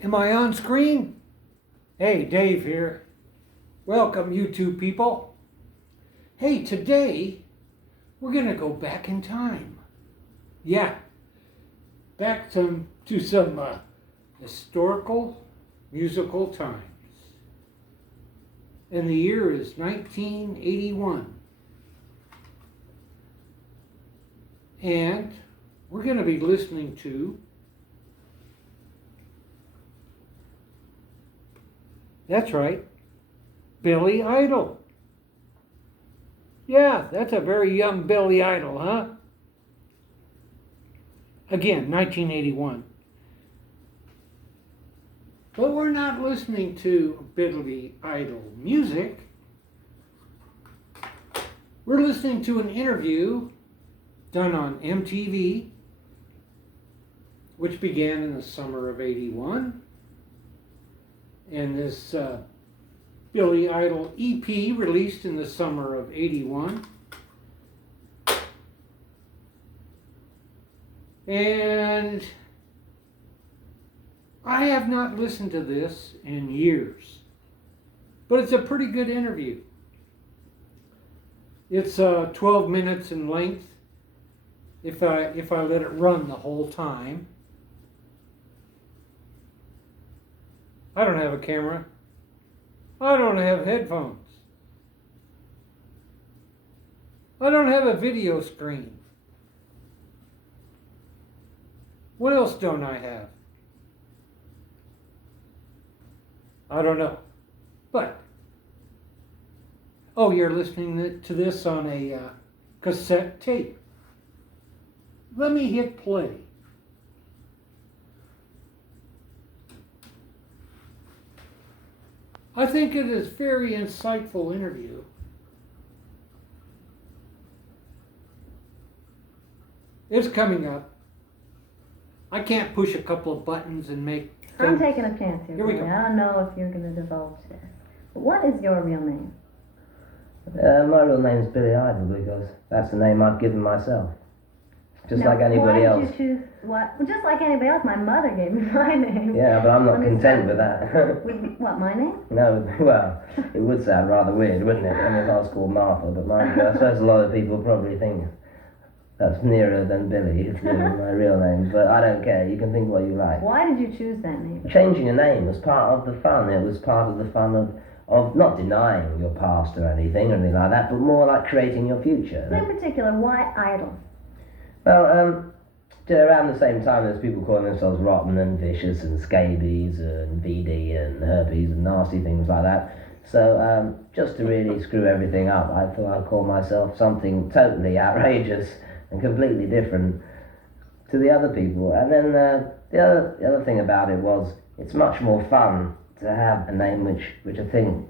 Am I on screen? Hey, Dave here. Welcome, you two people. Hey, today we're going to go back in time. Yeah, back to some historical musical times. And the year is 1981. And we're going to be listening to that's right, Billy Idol. Yeah, that's a very young Billy Idol, huh? Again, 1981. But we're not listening to Billy Idol music. We're listening to an interview done on MTV, which began in the summer of 81. And this Billy Idol EP released in the summer of 81. And I have not listened to this in years, but it's a pretty good interview. It's 12 minutes in length if I let it run the whole time. I don't have a camera. I don't have headphones. I don't have a video screen. What else don't I have? I don't know. But, oh, you're listening to this on a cassette tape. Let me hit play. I think it is a very insightful interview. It's coming up. I can't push a couple of buttons and make things. I'm taking a chance here. Here we go. I don't know if you're going to divulge this. But what is your real name? My real name is Billy Idol because that's the name I've given myself. Just like anybody else. Why did you choose what? Well, just like anybody else, my mother gave me my name. Yeah, but I'm not content with that. What, my name? No, well, it would sound rather weird, wouldn't it? I mean, if I was called Martha, but I suppose a lot of people probably think that's nearer than Billy, my real name. But I don't care. You can think what you like. Why did you choose that name? Changing a name was part of the fun. It was part of the fun of not denying your past or anything like that, but more like creating your future. In particular, why Idol? Well, around the same time as people calling themselves rotten and vicious and scabies and VD and herpes and nasty things like that. So just to really screw everything up, I thought I'd call myself something totally outrageous and completely different to the other people. And then the other thing about it was it's much more fun to have a name which I think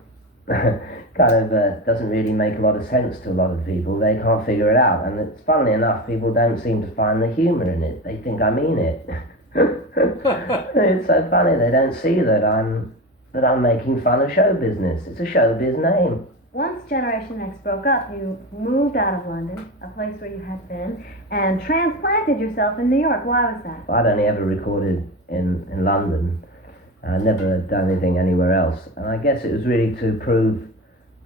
kind of doesn't really make a lot of sense to a lot of people. They can't figure it out, and it's funnily enough, people don't seem to find the humour in it. They think I mean it. It's so funny. They don't see that I'm making fun of show business. It's a showbiz name. Once Generation X broke up, you moved out of London, a place where you had been, and transplanted yourself in New York. Why was that? I'd only ever recorded in London. I'd never done anything anywhere else, and I guess it was really to prove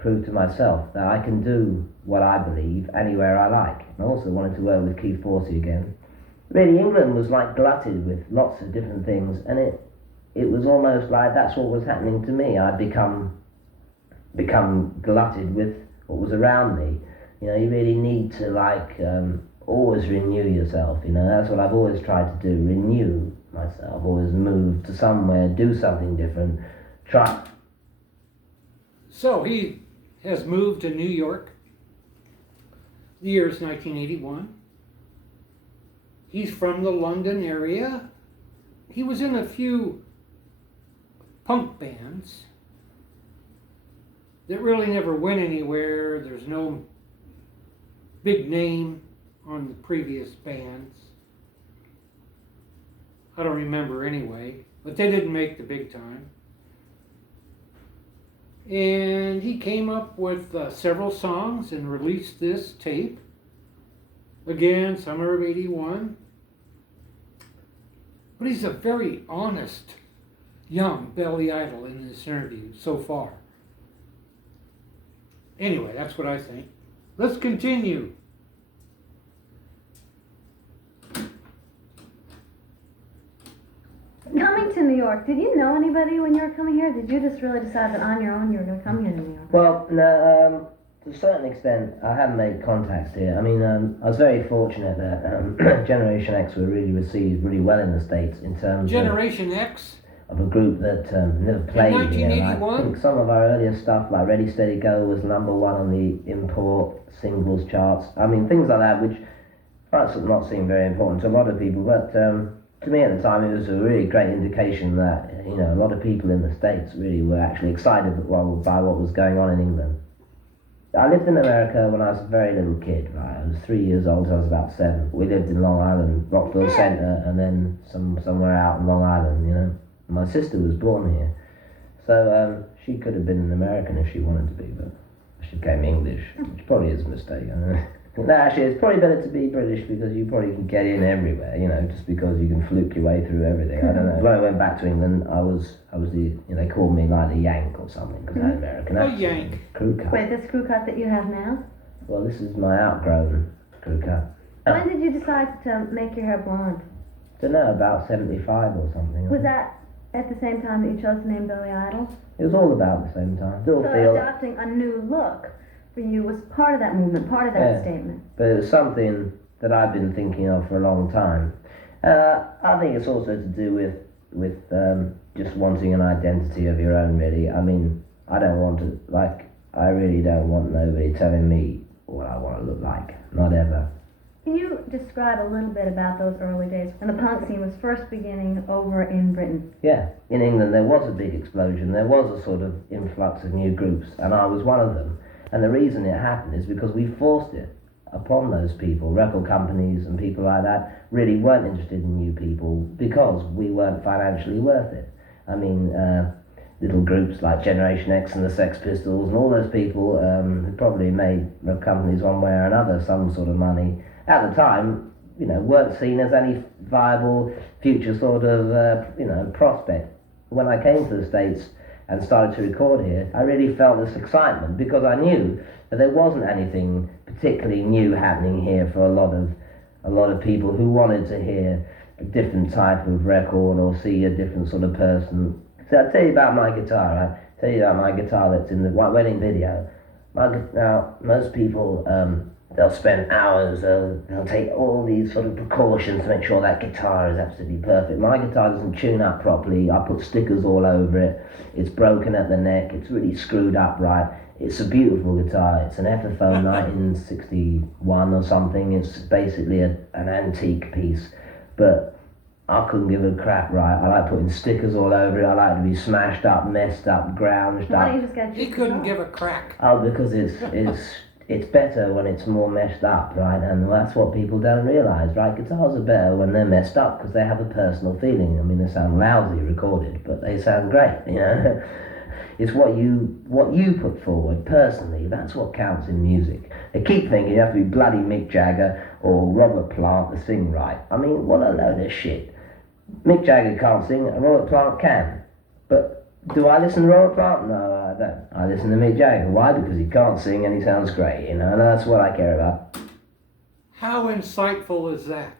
to myself that I can do what I believe anywhere I like. I also wanted to work with Keith Forsey again. Really, England was like glutted with lots of different things, and it was almost like that's what was happening to me. I'd become glutted with what was around me. You know, you really need to always renew yourself. You know, that's what I've always tried to do, renew myself, always move to somewhere, do something different, try. So he has moved to New York. The year is 1981. He's from the London area. He was in a few punk bands that really never went anywhere. There's no big name on the previous bands. I don't remember anyway, but they didn't make the big time. And he came up with several songs and released this tape. Again, summer of '81. But he's a very honest young Billy Idol in this interview so far. Anyway, that's what I think. Let's continue. Coming to New York, did you know anybody when you were coming here? Did you just really decide that on your own you were going to come here to New York? Well, no, to a certain extent, I have made contacts here. I mean, I was very fortunate that Generation X were really received really well in the States in terms Generation X? of a group that never played here. Like, I think some of our earlier stuff, like Ready Steady Go, was #1 on the import singles charts. I mean, things like that, which might not seem very important to a lot of people, but to me at the time it was a really great indication that, you know, a lot of people in the States really were actually excited by what was going on in England. I lived in America when I was a very little kid, right? I was 3 years old, so I was about 7. We lived in Long Island, Rockville Centre, and then somewhere out in Long Island, you know. My sister was born here, so she could have been an American if she wanted to be, but she became English, which probably is a mistake. I don't know. No, actually, it's probably better to be British because you probably can get in everywhere, you know, just because you can fluke your way through everything. I don't know. When I went back to England, I was the, you know, they called me like a Yank or something because I had American accent. Yank. Crew cut. Wait, this crew cut that you have now? Well, this is my outgrown crew cut. When did you decide to make your hair blonde? Don't know, about 75 or something. Was that at the same time that you chose the name Billy Idol? It was all about the same time. Still So feel. adopting a new look for you was part of that movement, part of that statement. But it was something that I've been thinking of for a long time. I think it's also to do with just wanting an identity of your own, really. I mean, I really don't want nobody telling me what I want to look like. Not ever. Can you describe a little bit about those early days when the punk scene was first beginning over in Britain? Yeah, in England there was a big explosion. There was a sort of influx of new groups, and I was one of them. And the reason it happened is because we forced it upon those people. Record companies and people like that really weren't interested in new people because we weren't financially worth it. I mean, little groups like Generation X and the Sex Pistols and all those people who probably made record companies one way or another some sort of money, at the time, you know, weren't seen as any viable future sort of, prospect. When I came to the States and started to record here, I really felt this excitement because I knew that there wasn't anything particularly new happening here for a lot of people who wanted to hear a different type of record or see a different sort of person. So I'll tell you about my guitar, right? I'll tell you about my guitar that's in the wedding video. Now, most people, they'll spend hours, they'll take all these sort of precautions to make sure that guitar is absolutely perfect. My guitar doesn't tune up properly. I put stickers all over it. It's broken at the neck. It's really screwed up right. It's a beautiful guitar. It's an Epiphone 1961 or something. It's basically an antique piece. But I couldn't give a crap, right? I like putting stickers all over it. I like to be smashed up, messed up, grounged Why up. don't you just get He couldn't give a crack. Oh, because it's better when it's more messed up, right? And that's what people don't realise, right? Guitars are better when they're messed up because they have a personal feeling. I mean, they sound lousy recorded, but they sound great, you know? It's what you put forward personally. That's what counts in music. They keep thinking you have to be bloody Mick Jagger or Robert Plant to sing right. I mean, what a load of shit. Mick Jagger can't sing, and Robert Plant can. But do I listen to Robert Plant? No, I don't. I listen to Mick Jagger. Why? Because he can't sing and he sounds great, you know, and that's what I care about. How insightful is that?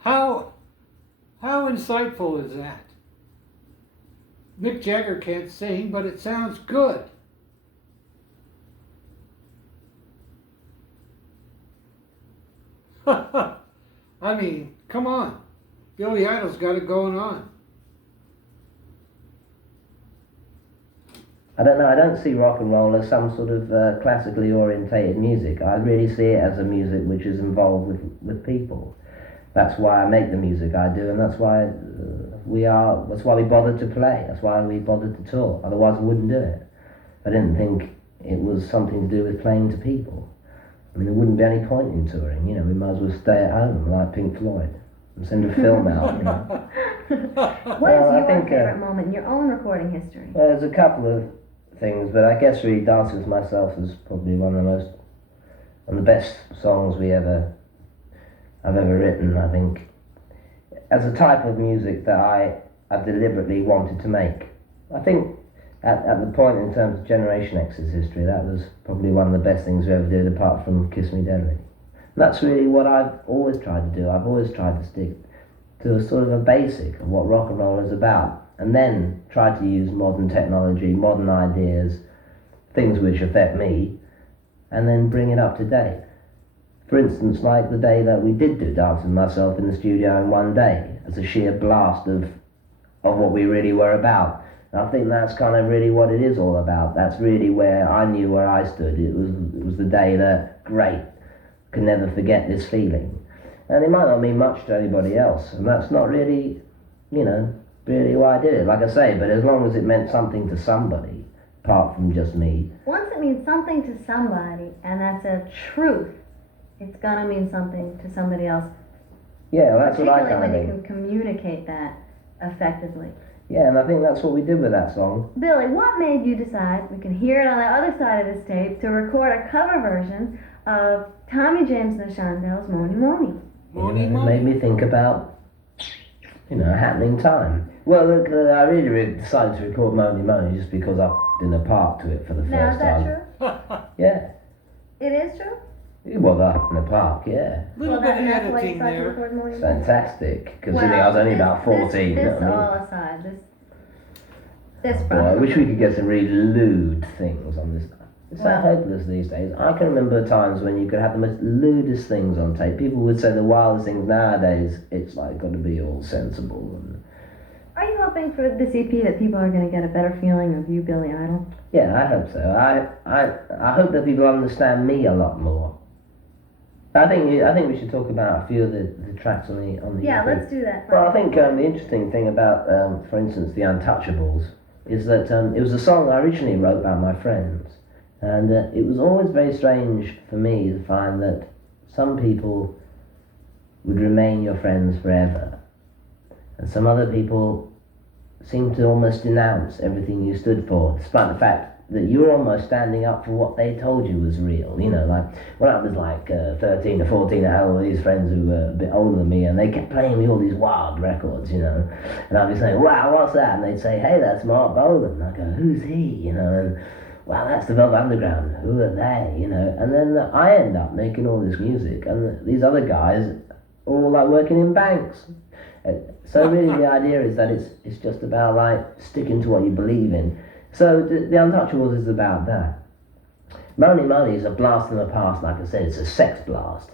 How insightful is that? Mick Jagger can't sing, but it sounds good. I mean, come on. Billy Idol's got it going on. I don't know, I don't see rock and roll as some sort of classically orientated music. I really see it as a music which is involved with people. That's why I make the music I do, and that's why we bothered to play. That's why we bothered to tour. Otherwise I wouldn't do it. I didn't think it was something to do with playing to people. I mean, there wouldn't be any point in touring, you know, we might as well stay at home like Pink Floyd and send a film out, you know. What is your favorite moment in your own recording history? Well, there's a couple of things, but I guess really Dancing With Myself is probably one of the best songs I've ever written, I think. as a type of music that I deliberately wanted to make. I think at the point in terms of Generation X's history, that was probably one of the best things we ever did, apart from Kiss Me Deadly. That's really what I've always tried to do. I've always tried to stick to a sort of a basic of what rock and roll is about, and then try to use modern technology, modern ideas, things which affect me, and then bring it up to date. For instance, like the day that we did do Dancing Myself in the studio in one day, as a sheer blast of what we really were about. And I think that's kind of really what it is all about. That's really where I knew where I stood. It was the day that, great, can never forget this feeling. And it might not mean much to anybody else, and that's not really, really why I did it, like I say, but as long as it meant something to somebody, apart from just me. Once it means something to somebody, and that's a truth, it's gonna mean something to somebody else. Yeah, that's what I kind of particularly when you think. can communicate that effectively. Yeah, and I think that's what we did with that song. Billy, what made you decide, we can hear it on the other side of this tape, to record a cover version of Tommy James and the Shondells' Mony Mony? Mony It Mony. made me think about, a happening time. Well, look, I really decided to record Mony Mony just because I did a part to it for the Now, is first that time. true? Yeah. It is true? It was up in the park, yeah. Little bit of and that's why you editing decided to there. record Mony Mony? Fantastic, considering I was only about 14, you know This what I mean? all aside, this Boy, I wish we could get some really lewd things on this. It's so Well- hopeless these days. I can remember times when you could have the most lewdest things on tape. People would say the wildest things. Nowadays, it's like got to be all sensible. And Are you hoping for this EP that people are going to get a better feeling of you, Billy Idol? yeah, I hope so. I hope that people understand me a lot more. I think we should talk about a few of the tracks on the Yeah, EP. let's do that. Well, I think the interesting thing about, for instance, the Untouchables, is that it was a song I originally wrote about my friends, and it was always very strange for me to find that some people would remain your friends forever, and some other people seemed to almost denounce everything you stood for, despite the fact that you were almost standing up for what they told you was real. Like when I was like 13 or 14, I had all these friends who were a bit older than me, and they kept playing me all these wild records, and I'd be saying, wow, what's that? And they'd say, hey, that's Mark Bolan. And I'd go, who's he? And wow, that's the Velvet Underground. Who are they? And then I end up making all this music, and these other guys are all like working in banks. So really the idea is that it's just about like sticking to what you believe in. So the Untouchables is about that. Mony Mony is a blast in the past, like I said, it's a sex blast,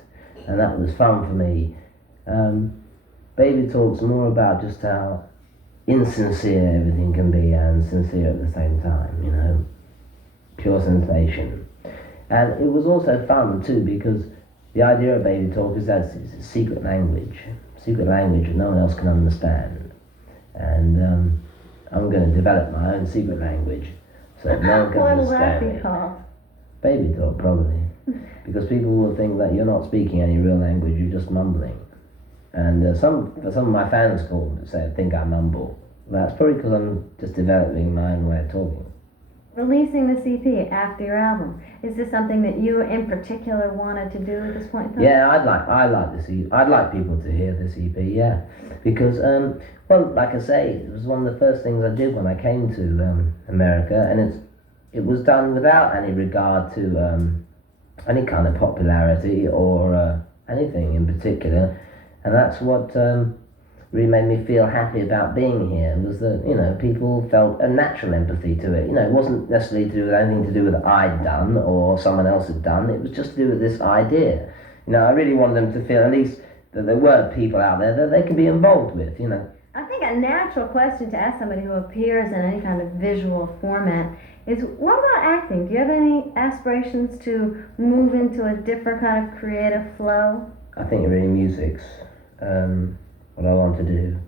and that was fun for me. Baby Talk's more about just how insincere everything can be and sincere at the same time, pure sensation. And it was also fun too, because the idea of Baby Talk is that it's a secret language that no one else can understand. And I'm going to develop my own secret language so that no one can What will that understand be me. called? Baby Talk, probably. Because people will think that you're not speaking any real language, you're just mumbling. And some of my fans think I mumble. That's probably because I'm just developing my own way of talking. Releasing this EP after your album, is this something that you in particular wanted to do at this point in time? Yeah, I'd like this EP. I'd like people to hear this EP, yeah. Because, well, like I say, it was one of the first things I did when I came to America, and it was done without any regard to any kind of popularity or anything in particular. And that's what really made me feel happy about being here, was that, people felt a natural empathy to it. It wasn't necessarily to do with anything to do with I'd done or someone else had done. It was just to do with this idea. I really wanted them to feel at least that there were people out there that they could be involved with, I think a natural question to ask somebody who appears in any kind of visual format is, what about acting? Do you have any aspirations to move into a different kind of creative flow? I think really music's what I want to do.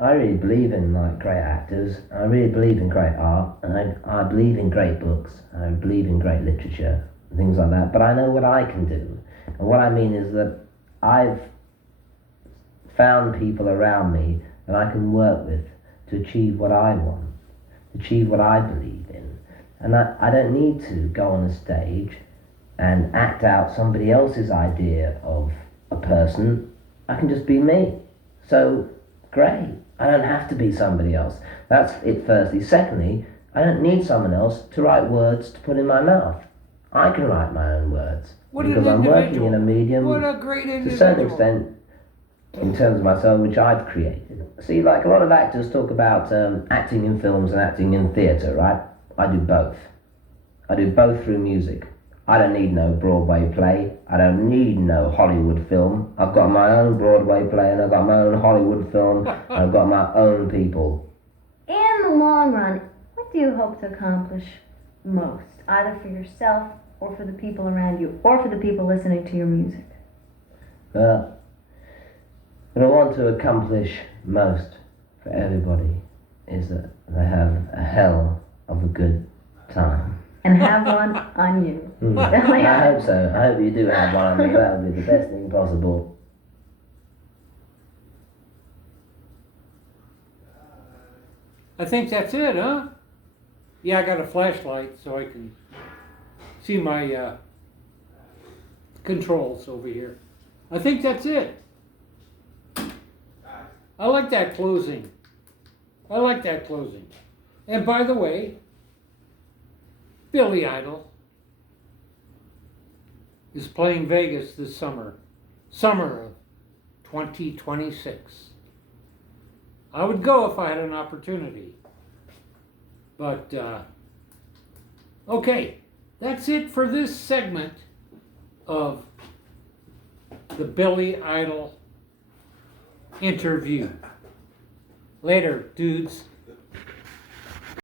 I really believe in great actors. I really believe in great art, and I believe in great books. I believe in great literature and things like that. But I know what I can do, and what I mean is that I've found people around me that I can work with to achieve what I want, to achieve what I believe in, and I don't need to go on a stage and act out somebody else's idea of a person. I can just be me. So great. I don't have to be somebody else. That's it firstly. Secondly, I don't need someone else to write words to put in my mouth. I can write my own words. What Because an I'm working individual. in a medium What a great to a individual. certain extent in terms of myself, which I've created. See, like a lot of actors talk about acting in films and acting in theatre, right? I do both. I do both through music. I don't need no Broadway play. I don't need no Hollywood film. I've got my own Broadway play and I've got my own Hollywood film. And I've got my own people. In the long run, what do you hope to accomplish most, either for yourself or for the people around you, or for the people listening to your music? Well, what I want to accomplish most for everybody is that they have a hell of a good time. And have one on you. I hope so. I hope you do have one on me. That would be the best thing possible. I think that's it, huh? Yeah, I got a flashlight so I can see my controls over here. I think that's it. I like that closing. I like that closing. And by the way, Billy Idol is playing Vegas this summer of 2026. I would go if I had an opportunity. But, okay, that's it for this segment of the Billy Idol interview. Later, dudes.